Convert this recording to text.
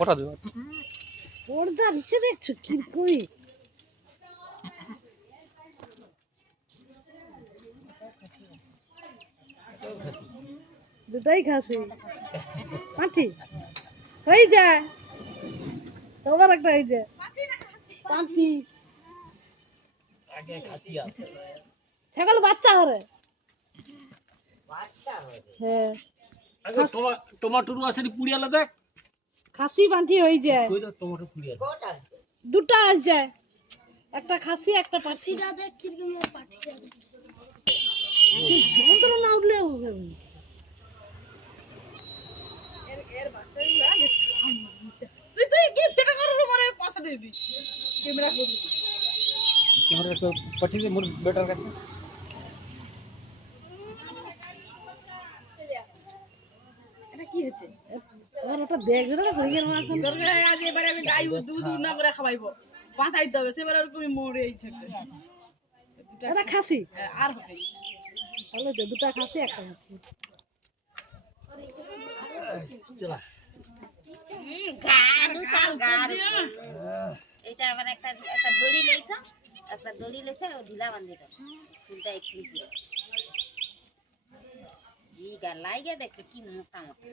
ওটা দেবো পর্দা নিচে দেখছো কিরকমই দুটাই খাসি পাঁঠি হয়ে যায় তোমার একটা হয়ে যায় পাঁঠি আগে খাসি আছে ছাগল বাচ্চা হরে হ্যাঁ আগে টমেটো আছে পুড়িয়ালা দেখ খাসি পাঁঠি হয়ে যায় কই দাও টমেটো পুড়িয়ালা দুটা হয়ে যায় একটা খাসি একটা পাঁঠিটা দেখ কিরকম পাঁঠিটা দেখ মন্ত্র না উঠলে এর বাচ্চাগুলো আগে তুই কি পেটা করার মরে পয়সা দিবি ক্যামেরা করবি ক্যামেরা তো পাঠিয়ে দে মোর বেটার কাছে এটা কি হচ্ছে আর ওটা দেখ রে হইয়ার মাখন দরকার আজ এবারে আমি গাই দুধ না করে খাওয়াইবো বাঁচাইতে হবে সেবারে তুমি মরে এই ছেলে এটা খাসি আর হবে তাহলে যে দুটো খাসি একটা খাসি চলা এটা আবার একটা দড়ি লেছে ও ঢিলা বান্ধি দাও ফুলটা একটু লাইগে দেখো কি মোটা মোটা